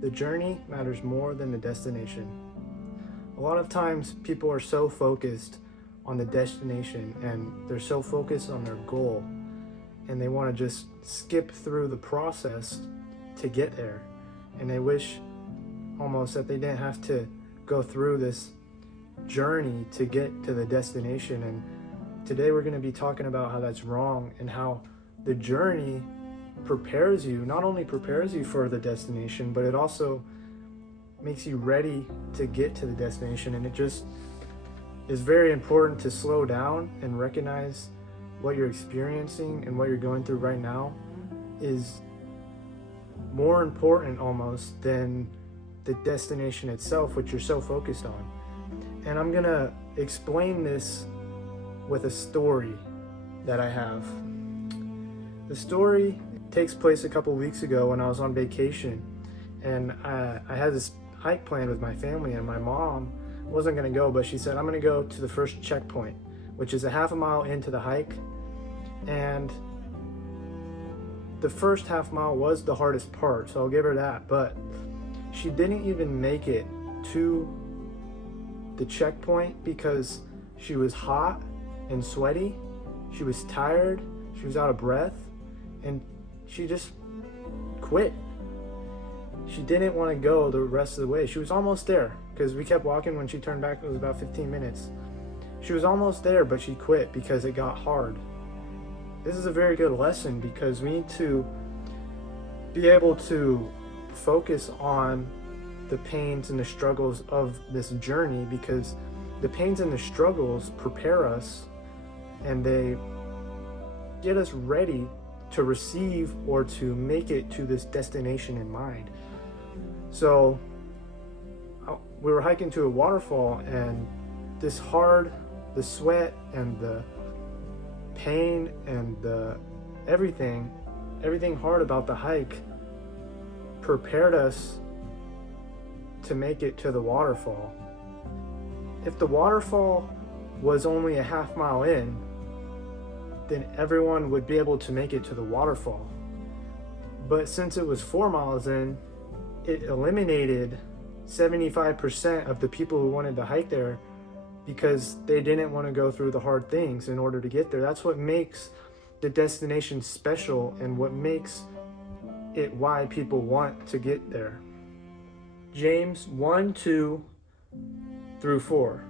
The journey matters more than the destination. A lot of times people are so focused on the destination and they're so focused on their goal and they want to just skip through the process to get there. And they wish almost that they didn't have to go through this journey to get to the destination. And today we're going to be talking about how that's wrong and how the journey prepares you, not only prepares you for the destination, but it also makes you ready to get to the destination. And it just is very important to slow down and recognize what you're experiencing and what you're going through right now is more important almost than the destination itself, which you're so focused on. And I'm gonna explain this with a story that I have. The story takes place a couple weeks ago when I was on vacation, and I had this hike planned with my family, and my mom wasn't gonna go, but she said, I'm gonna go to the first checkpoint, which is a half a mile into the hike. And the first half mile was the hardest part, so I'll give her that, but she didn't even make it to the checkpoint because she was hot and sweaty, she was tired, she was out of breath, and she just quit. She didn't want to go the rest of the way. She was almost there because we kept walking. When she turned back, it was about 15 minutes. She was almost there, but she quit because it got hard. This is a very good lesson because we need to be able to focus on the pains and the struggles of this journey, because the pains and the struggles prepare us and they get us ready to receive or to make it to this destination in mind. So we were hiking to a waterfall, and the sweat and the pain and everything hard about the hike prepared us to make it to the waterfall. If the waterfall was only a half mile in, then everyone would be able to make it to the waterfall. But since it was 4 miles in, it eliminated 75% of the people who wanted to hike there because they didn't want to go through the hard things in order to get there. That's what makes the destination special and what makes it why people want to get there. James 1:2-4.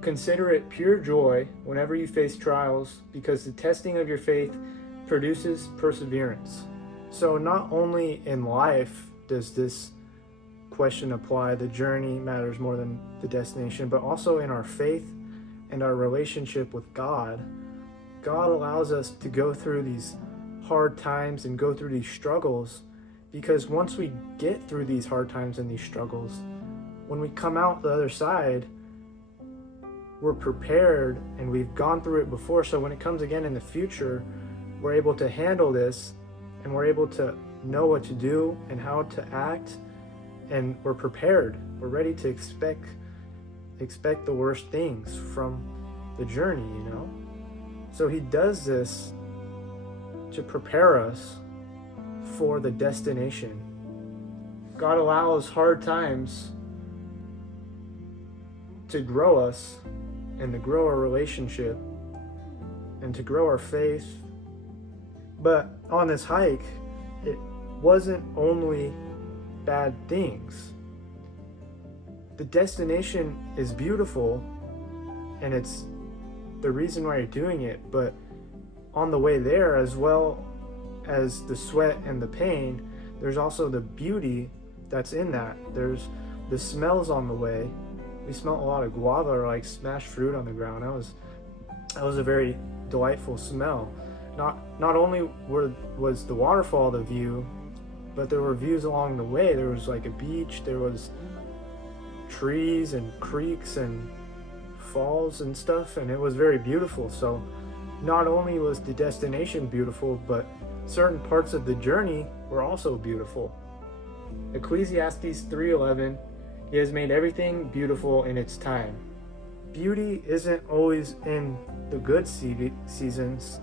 Consider it pure joy whenever you face trials, because the testing of your faith produces perseverance. So not only in life does this question apply, the journey matters more than the destination, but also in our faith and our relationship with God. God allows us to go through these hard times and go through these struggles, because once we get through these hard times and these struggles, when we come out the other side, we're prepared and we've gone through it before. So when it comes again in the future, we're able to handle this and we're able to know what to do and how to act, and we're prepared. We're ready to expect the worst things from the journey, you know? So he does this to prepare us for the destination. God allows hard times to grow us and to grow our relationship and to grow our faith. But on this hike, it wasn't only bad things. The destination is beautiful and it's the reason why you're doing it, but on the way there, as well as the sweat and the pain, there's also the beauty that's in that. There's the smells on the way. We smelled a lot of guava, or like smashed fruit on the ground. That was a very delightful smell. Not only was the waterfall the view, but there were views along the way. There was like a beach, there was trees and creeks and falls and stuff, and it was very beautiful. So not only was the destination beautiful, but certain parts of the journey were also beautiful. Ecclesiastes 3:11, he has made everything beautiful in its time. Beauty isn't always in the good seasons,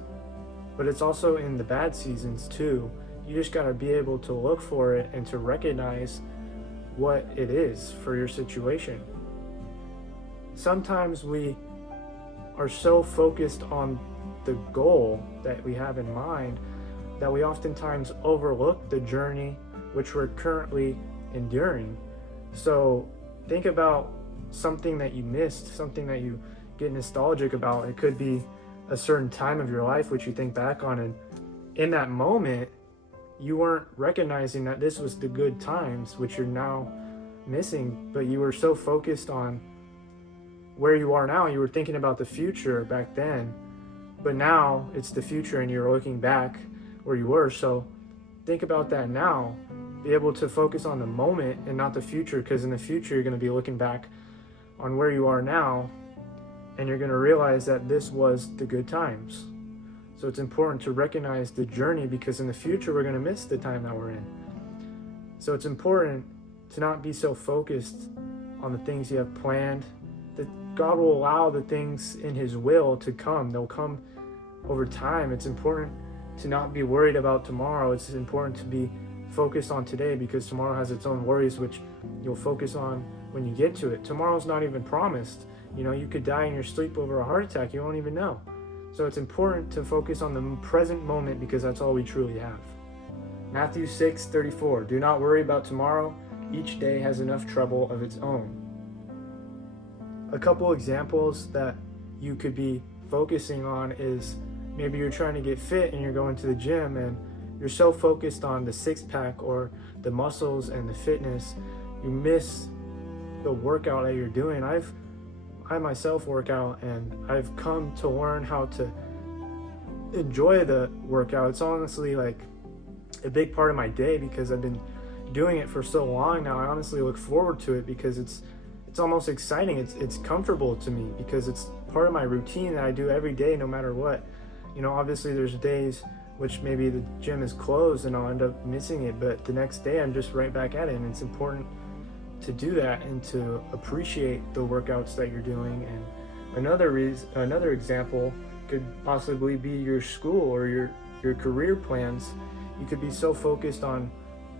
but it's also in the bad seasons too. You just gotta be able to look for it and to recognize what it is for your situation. Sometimes we are so focused on the goal that we have in mind that we oftentimes overlook the journey which we're currently enduring. So think about something that you missed, something that you get nostalgic about. It could be a certain time of your life which you think back on, and in that moment you weren't recognizing that this was the good times which you're now missing, but you were so focused on where you are now. You were thinking about the future back then, but now it's the future and you're looking back where you were. So think about that now. Be able to focus on the moment and not the future, because in the future you're going to be looking back on where you are now and you're going to realize that this was the good times. So it's important to recognize the journey, because in the future we're going to miss the time that we're in. So it's important to not be so focused on the things you have planned, that God will allow the things in His will to come. They'll come over time. It's important to not be worried about tomorrow. It's important to be focused on today, because tomorrow has its own worries which you'll focus on when you get to it. Tomorrow's not even promised. You could die in your sleep over a heart attack. You won't even know. So it's important to focus on the present moment, because that's all we truly have. Matthew 6:34, do not worry about tomorrow. Each day has enough trouble of its own. A couple examples that you could be focusing on is maybe you're trying to get fit and you're going to the gym and you're so focused on the six-pack or the muscles and the fitness, you miss the workout that you're doing. I myself work out, and I've come to learn how to enjoy the workout. It's honestly like a big part of my day, because I've been doing it for so long now. I honestly look forward to it because it's almost exciting. It's comfortable to me because it's part of my routine that I do every day, no matter what. Obviously there's days which maybe the gym is closed and I'll end up missing it, but the next day I'm just right back at it. And it's important to do that and to appreciate the workouts that you're doing. And another example could possibly be your school or your career plans. You could be so focused on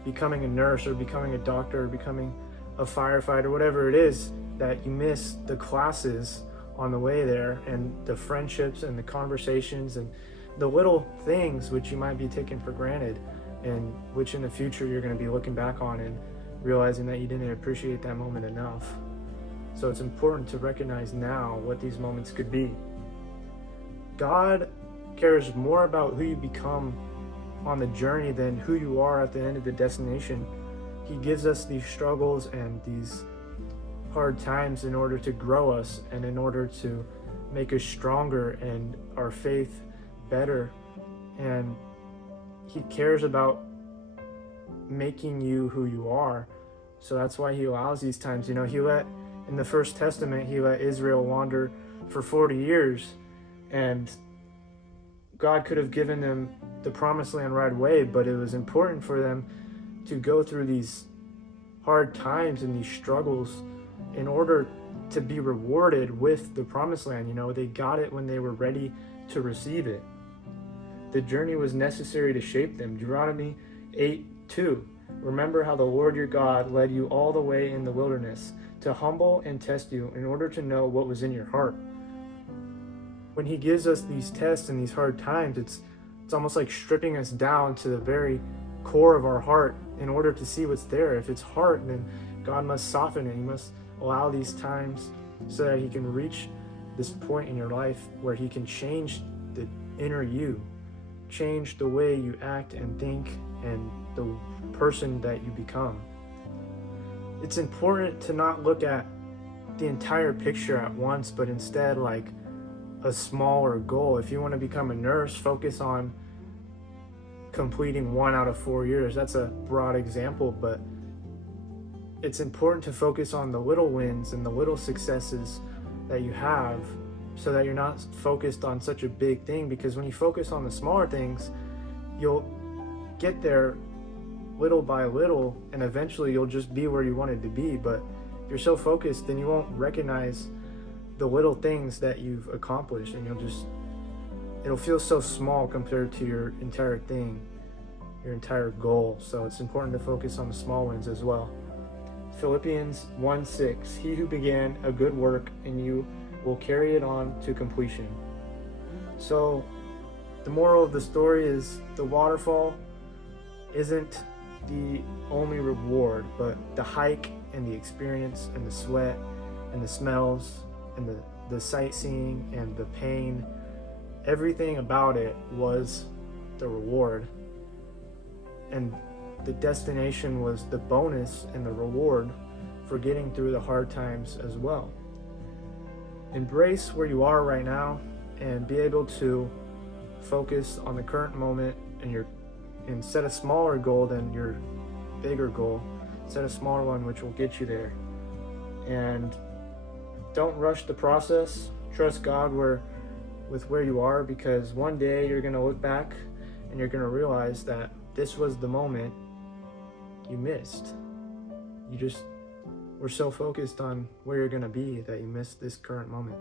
becoming a nurse or becoming a doctor or becoming a firefighter, whatever it is, that you miss the classes on the way there, and the friendships and the conversations and the little things which you might be taking for granted, and which in the future you're going to be looking back on and realizing that you didn't appreciate that moment enough. So it's important to recognize now what these moments could be. God cares more about who you become on the journey than who you are at the end of the destination. He gives us these struggles and these hard times in order to grow us and in order to make us stronger and our faith better. And He cares about making you who you are. So that's why He allows these times. In the First Testament, He let Israel wander for 40 years, and God could have given them the promised land right away, but it was important for them to go through these hard times and these struggles in order to be rewarded with the promised land. They got it when they were ready to receive it. The journey was necessary to shape them. Deuteronomy 8:2. Remember how the Lord your God led you all the way in the wilderness to humble and test you in order to know what was in your heart. When He gives us these tests and these hard times, it's almost like stripping us down to the very core of our heart in order to see what's there. If it's heart, then God must soften it. He must allow these times so that He can reach this point in your life where He can change the inner you, change the way you act and think and the person that you become. It's important to not look at the entire picture at once, but instead like a smaller goal. If you want to become a nurse, focus on completing 1 out of 4 years. That's a broad example, but it's important to focus on the little wins and the little successes that you have, so that you're not focused on such a big thing. Because when you focus on the smaller things, you'll get there little by little, and eventually you'll just be where you wanted to be. But if you're so focused, then you won't recognize the little things that you've accomplished, and it'll feel so small compared to your entire thing, your entire goal. So it's important to focus on the small wins as well. Philippians 1:6, he who began a good work in you will carry it on to completion. So the moral of the story is the waterfall isn't the only reward, but the hike and the experience and the sweat and the smells and the sightseeing and the pain, everything about it was the reward. And the destination was the bonus and the reward for getting through the hard times as well. Embrace where you are right now and be able to focus on the current moment and set a smaller goal than your bigger goal. Set a smaller one which will get you there. And don't rush the process. Trust God with where you are, because one day you're going to look back and you're going to realize that this was the moment you missed. You just were so focused on where you're going to be that you missed this current moment.